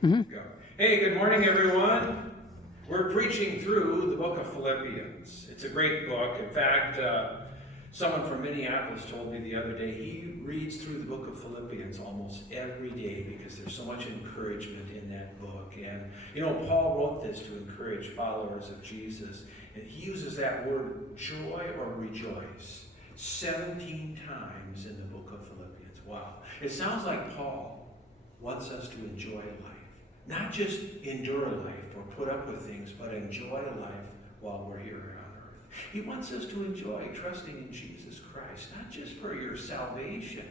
Go. Hey, good morning, everyone. We're preaching through the book of Philippians. It's a great book. In fact, someone from Minneapolis told me the other day he reads through the book of Philippians almost every day because there's so much encouragement in that book. And, you know, Paul wrote this to encourage followers of Jesus. And he uses that word joy or rejoice 17 times in the book of Philippians. Wow. It sounds like Paul wants us to enjoy life. Not just endure life or put up with things, but enjoy life while we're here on earth. He wants us to enjoy trusting in Jesus Christ, not just for your salvation,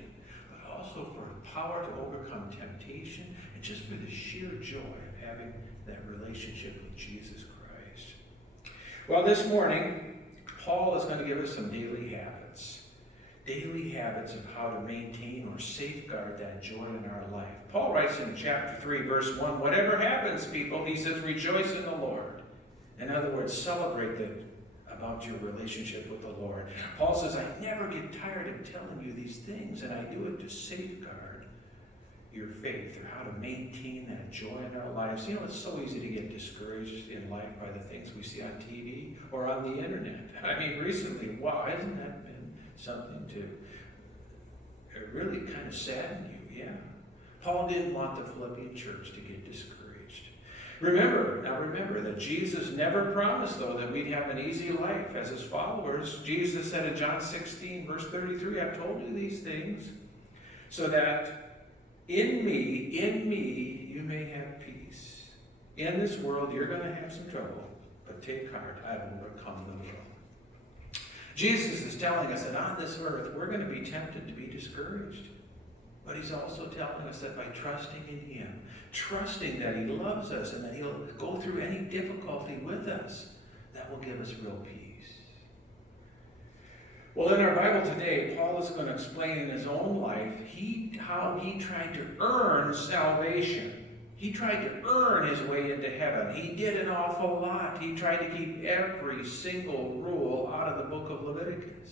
but also for the power to overcome temptation and just for the sheer joy of having that relationship with Jesus Christ. Well, this morning, Paul is going to give us some daily habits. Daily habits of how to maintain or safeguard that joy in our life. Paul writes in chapter 3, verse 1, whatever happens, people, he says, rejoice in the Lord. In other words, celebrate about your relationship with the Lord. Paul says, I never get tired of telling you these things, and I do it to safeguard your faith, or how to maintain that joy in our lives. You know, it's so easy to get discouraged in life by the things we see on TV or on the internet. I mean, recently, wow, hasn't that been something to really kind of sadden you? Yeah. Paul didn't want the Philippian church to get discouraged. Remember that Jesus never promised, though, that we'd have an easy life as his followers. Jesus said in John 16, verse 33, I've told you these things so that in me, you may have peace. In this world, you're going to have some trouble, but take heart, I've overcome the world. Jesus is telling us that on this earth, we're going to be tempted to be discouraged. But he's also telling us that by trusting in him, trusting that he loves us and that he'll go through any difficulty with us, that will give us real peace. Well, in our Bible today, Paul is going to explain in his own life how he tried to earn salvation. He tried to earn his way into heaven. He did an awful lot. He tried to keep every single rule out of the book of Leviticus.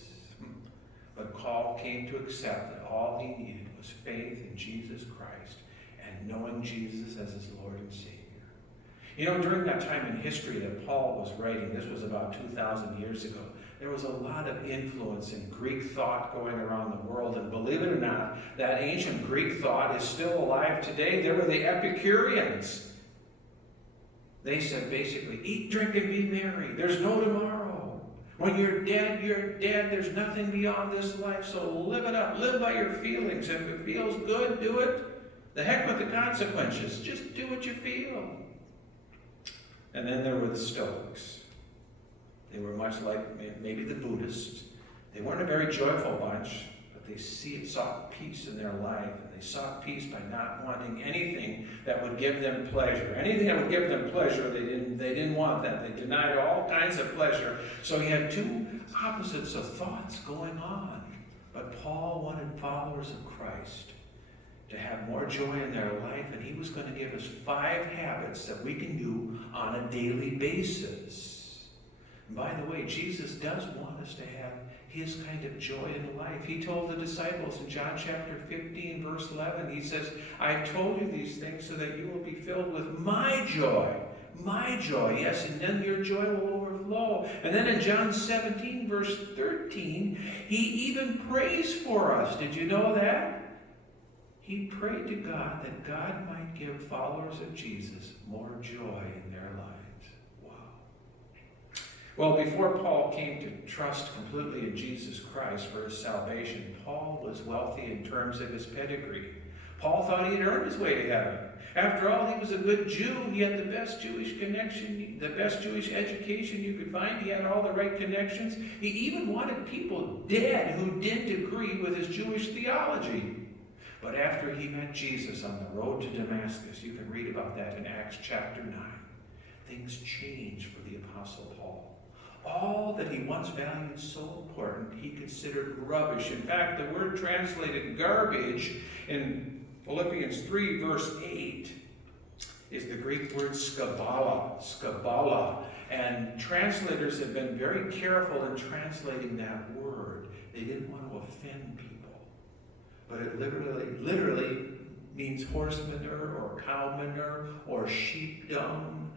But Paul came to accept that all he needed was faith in Jesus Christ and knowing Jesus as his Lord and Savior. You know, during that time in history that Paul was writing, this was about 2,000 years ago, there was a lot of influence in Greek thought going around the world. And believe it or not, that ancient Greek thought is still alive today. There were the Epicureans. They said basically, eat, drink, and be merry. There's no tomorrow. When you're dead, you're dead. There's nothing beyond this life. So live it up. Live by your feelings. If it feels good, do it. The heck with the consequences. Just do what you feel. And then there were the Stoics. They were much like maybe the Buddhists. They weren't a very joyful bunch, but they sought peace in their life. And they sought peace by not wanting anything that would give them pleasure. Anything that would give them pleasure, they didn't want that. They denied all kinds of pleasure. So he had two opposites of thoughts going on. But Paul wanted followers of Christ to have more joy in their life, and he was going to give us 5 habits that we can do on a daily basis. And by the way, Jesus does want us to have his kind of joy in life. He told the disciples in John chapter 15, verse 11, he says, I've told you these things so that you will be filled with my joy. My joy, yes, and then your joy will overflow. And then in John 17, verse 13, he even prays for us. Did you know that? He prayed to God that God might give followers of Jesus more joy in their lives. Well, before Paul came to trust completely in Jesus Christ for his salvation, Paul was wealthy in terms of his pedigree. Paul thought he had earned his way to heaven. After all, he was a good Jew. He had the best Jewish connection, the best Jewish education you could find. He had all the right connections. He even wanted people dead who didn't agree with his Jewish theology. But after he met Jesus on the road to Damascus, you can read about that in Acts chapter 9, things changed for the Apostle Paul. All that he once valued so important, he considered rubbish. In fact, the word translated garbage in Philippians 3, verse 8, is the Greek word skabala. And translators have been very careful in translating that word. They didn't want to offend people. But it literally means horse manure or cow manure or sheep dung.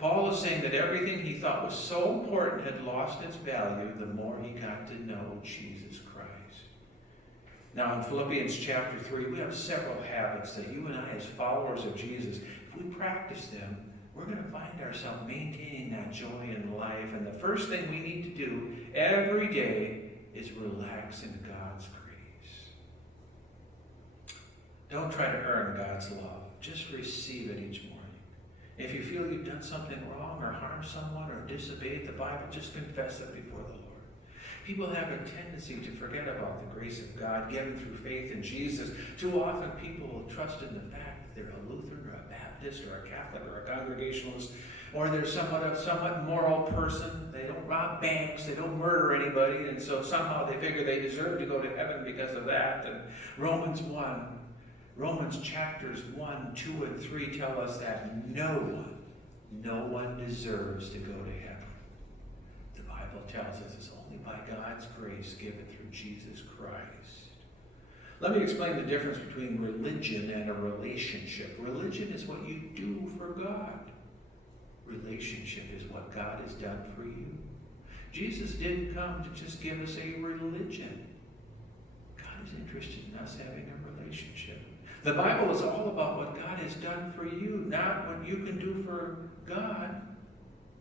Paul is saying that everything he thought was so important had lost its value the more he got to know Jesus Christ. Now in Philippians chapter 3, we have several habits that you and I as followers of Jesus, if we practice them, we're going to find ourselves maintaining that joy in life. And the first thing we need to do every day is relax in God's grace. Don't try to earn God's love. Just receive it each morning. If you feel you've done something wrong or harmed someone or disobeyed the Bible, just confess it before the Lord. People have a tendency to forget about the grace of God given through faith in Jesus. Too often people will trust in the fact that they're a Lutheran or a Baptist or a Catholic or a Congregationalist, or they're somewhat moral person. They don't rob banks, they don't murder anybody, and so somehow they figure they deserve to go to heaven because of that. And Romans chapters 1, 2, and 3 tell us that no one deserves to go to heaven. The Bible tells us it's only by God's grace given through Jesus Christ. Let me explain the difference between religion and a relationship. Religion is what you do for God. Relationship is what God has done for you. Jesus didn't come to just give us a religion. God is interested in us having a relationship. The Bible is all about what God has done for you, not what you can do for God.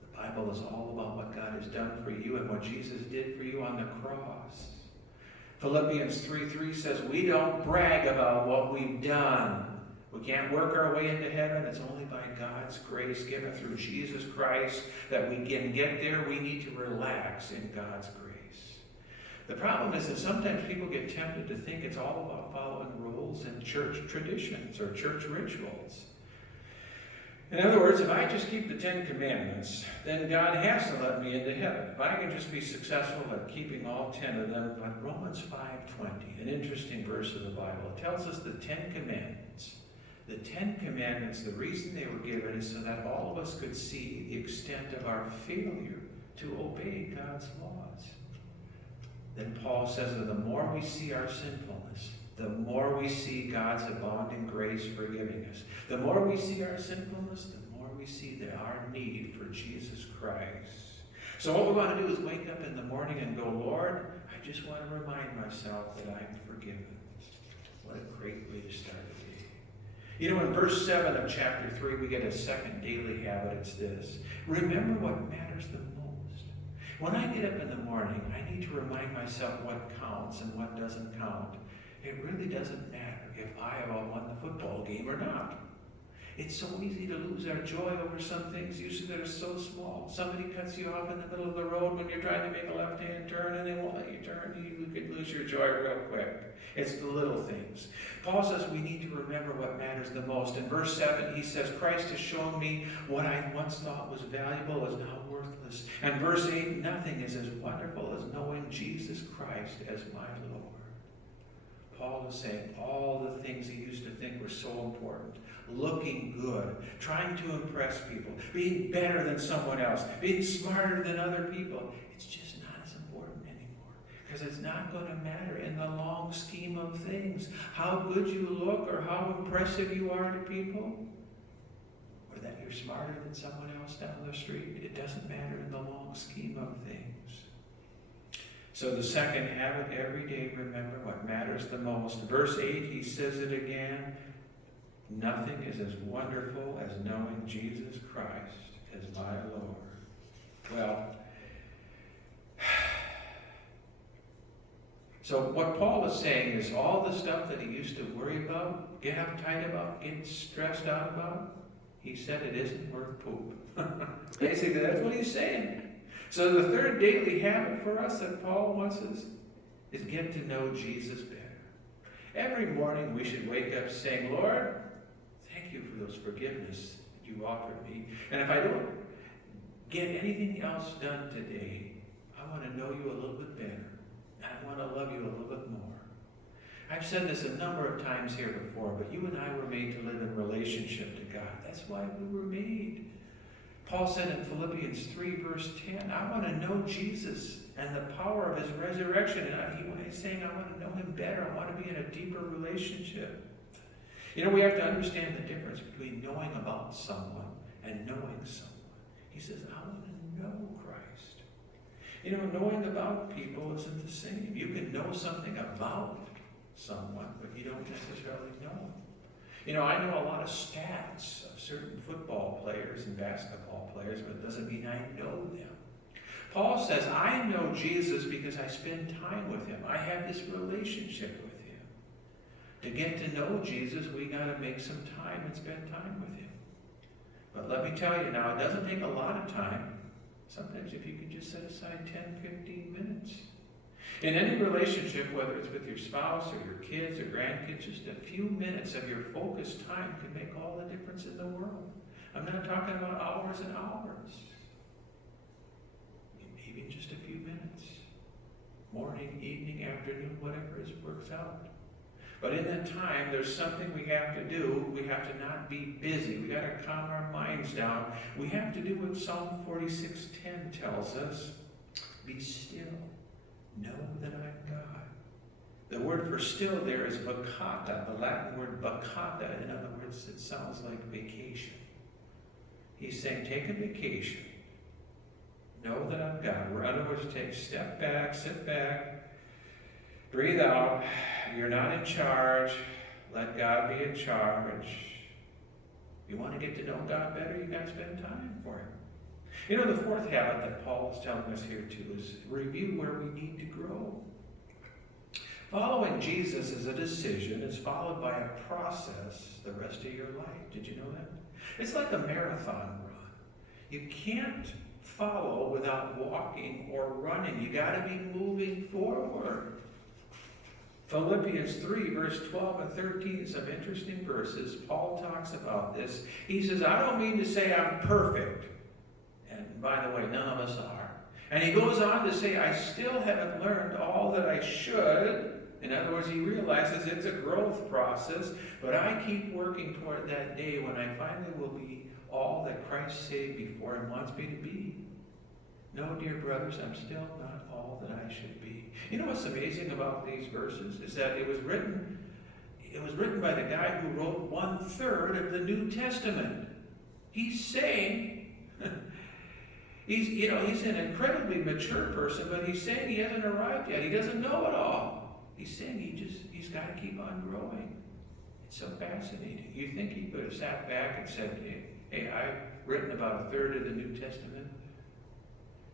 The Bible is all about what God has done for you and what Jesus did for you on the cross. Philippians 3:3 says, we don't brag about what we've done. We can't work our way into heaven. It's only by God's grace given through Jesus Christ that we can get there. We need to relax in God's grace. The problem is that sometimes people get tempted to think it's all about following rules and church traditions or church rituals. In other words, if I just keep the 10 Commandments, then God has to let me into heaven. If I can just be successful at keeping all 10 of them. But Romans 5:20, an interesting verse of the Bible, it tells us the 10 Commandments. The 10 Commandments, the reason they were given is so that all of us could see the extent of our failure to obey God's laws. Then Paul says that the more we see our sinfulness, the more we see God's abounding grace forgiving us. The more we see our sinfulness, the more we see our need for Jesus Christ. So what we want to do is wake up in the morning and go, Lord, I just want to remind myself that I'm forgiven. What a great way to start a day. You know, in verse 7 of chapter 3, we get a second daily habit. It's this. Remember what matters the most. When I get up in the morning, I need to remind myself what counts and what doesn't count. It really doesn't matter if I have won the football game or not. It's so easy to lose our joy over some things usually that are so small. Somebody cuts you off in the middle of the road when you're trying to make a left-hand turn and they won't let you turn. You could lose your joy real quick. It's the little things. Paul says we need to remember what matters the most. In verse 7, he says, Christ has shown me what I once thought was valuable is now worthless. And verse 8, nothing is as wonderful as knowing Jesus Christ as my Lord. Paul is saying all the things he used to think were so important. Looking good, trying to impress people, being better than someone else, being smarter than other people. It's just not as important anymore because it's not going to matter in the long scheme of things. How good you look or how impressive you are to people or that you're smarter than someone else down the street. It doesn't matter in the long scheme of things. So the second habit, every day remember what matters the most. Verse 8, he says it again. Nothing is as wonderful as knowing Jesus Christ as my Lord. Well, so what Paul is saying is all the stuff that he used to worry about, get uptight about, get stressed out about, he said it isn't worth poop. Basically, that's what he's saying. So the third daily habit for us that Paul wants us is get to know Jesus better. Every morning we should wake up saying, Lord, thank you for those forgiveness that you offered me. And if I don't get anything else done today, I want to know you a little bit better. And I want to love you a little bit more. I've said this a number of times here before, but you and I were made to live in relationship to God. That's why we were made. Paul said in Philippians 3, verse 10, I want to know Jesus and the power of his resurrection. And he's saying I want to know him better. I want to be in a deeper relationship. You know, we have to understand the difference between knowing about someone and knowing someone. He says, I want to know Christ. You know, knowing about people isn't the same. You can know something about someone, but you don't necessarily know them. You know, I know a lot of stats of certain football players and basketball players, but it doesn't mean I know them. Paul says, I know Jesus because I spend time with him. I have this relationship with him. To get to know Jesus, we got to make some time and spend time with him. But let me tell you now, it doesn't take a lot of time. Sometimes if you can just set aside 10, 15 minutes. In any relationship, whether it's with your spouse or your kids or grandkids, just a few minutes of your focused time can make all the difference in the world. I'm not talking about hours and hours. Even just a few minutes. Morning, evening, afternoon, whatever it works out. But in that time, there's something we have to do. We have to not be busy. We got to calm our minds down. We have to do what Psalm 46:10 tells us. Be still. Know that I'm God. The word for still there is vacata, the Latin word vacata. In other words, it sounds like vacation. He's saying, take a vacation. Know that I'm God. In other words, take a step back, sit back, breathe out. You're not in charge. Let God be in charge. You want to get to know God better, you got to spend time for him. You know, the fourth habit that Paul is telling us here too is review where we need to grow. Following Jesus is a decision. It's followed by a process the rest of your life. Did you know that? It's like a marathon run. You can't follow without walking or running. You got to be moving forward. Philippians 3, verse 12 and 13, some interesting verses. Paul talks about this. He says, I don't mean to say I'm perfect. And by the way, none of us are. And he goes on to say, I still haven't learned all that I should. In other words, he realizes it's a growth process, but I keep working toward that day when I finally will be all that Christ saved me for and wants me to be. No, dear brothers, I'm still not all that I should be. You know what's amazing about these verses is that it was written by the guy who wrote 1/3 of the New Testament. He's saying, he's an incredibly mature person, but he's saying he hasn't arrived yet. He doesn't know it all. He's saying he's got to keep on growing. It's so fascinating. You think he could have sat back and said, hey, I've written about 1/3 of the New Testament.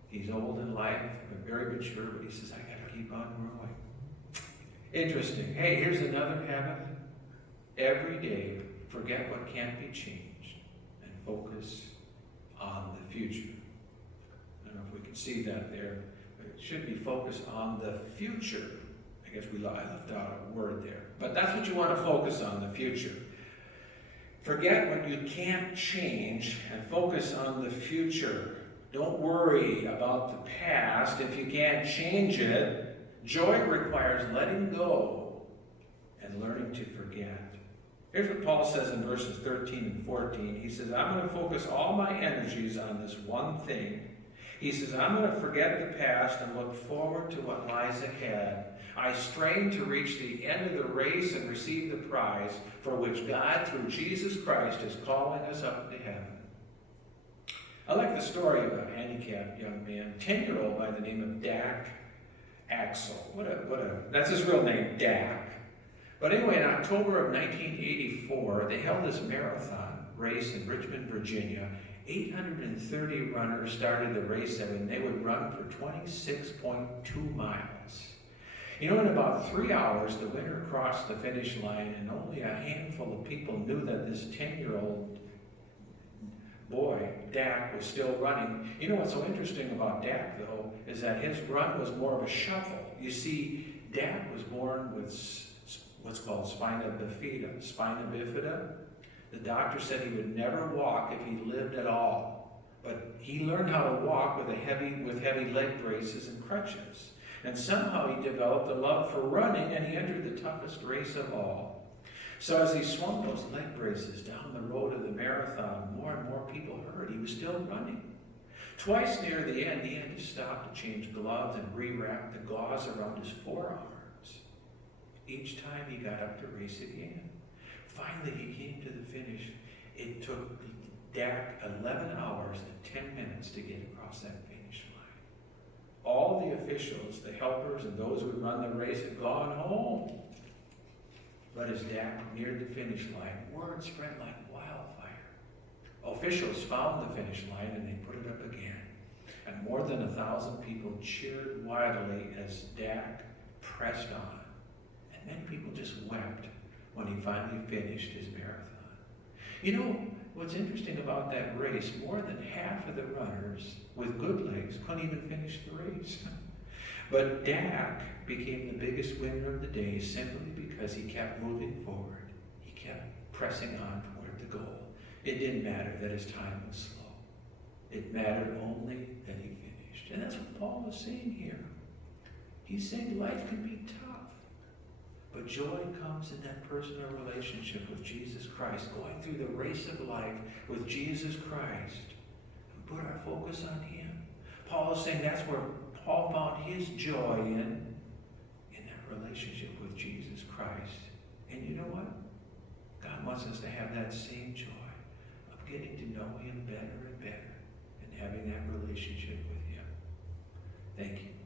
He's old in life, but very mature, but he says, I got to keep on growing. Interesting. Hey, here's another habit. Every day, forget what can't be changed and focus on the future. I don't know if we can see that there, but it should be focused on the future. I guess I left out a word there. But that's what you want to focus on, the future. Forget what you can't change and focus on the future. Don't worry about the past if you can't change it. Joy requires letting go and learning to forget. Here's what Paul says in verses 13 and 14. He says, I'm going to focus all my energies on this one thing. He says, I'm going to forget the past and look forward to what lies ahead. I strain to reach the end of the race and receive the prize for which God, through Jesus Christ, is calling us up to heaven. I like the story of a handicapped young man, 10-year-old by the name of Dak Axel. That's his real name, Dak. But anyway, in October of 1984, they held this marathon race in Richmond, Virginia. 830 runners started the race, and they would run for 26.2 miles. You know, in about 3 hours, the winner crossed the finish line, and only a handful of people knew that this 10-year-old boy, Dak, was still running. You know what's so interesting about Dak, though, is that his run was more of a shuffle. You see, Dak was born with what's called spina bifida. The doctor said he would never walk if he lived at all. But he learned how to walk with heavy leg braces and crutches. And somehow he developed a love for running, and he entered the toughest race of all. So as he swung those leg braces down the road of the marathon, more and more people heard he was still running. Twice near the end, he had to stop to change gloves and re-wrap the gauze around his forearms. Each time he got up to race again. finally he came to the finish. It took Dak 11 hours and 10 minutes to get across that finish line. All the officials, the helpers, and those who had run the race had gone home. But as Dak neared the finish line, word spread like wildfire. Officials found the finish line and they put it up again. And more than 1,000 people cheered wildly as Dak pressed on. And many people just wept when he finally finished his marathon. You know, what's interesting about that race, more than half of the runners with good legs couldn't even finish the race. But Dak became the biggest winner of the day simply because he kept moving forward. He kept pressing on toward the goal. It didn't matter that his time was slow. It mattered only that he finished. And that's what Paul is saying here. He's saying life can be tough, but joy comes in that personal relationship with Jesus Christ, going through the race of life with Jesus Christ. We put our focus on him. Paul is saying that's where Paul found his joy in that relationship with Jesus Christ. And you know what? God wants us to have that same joy of getting to know him better and better and having that relationship with him. Thank you.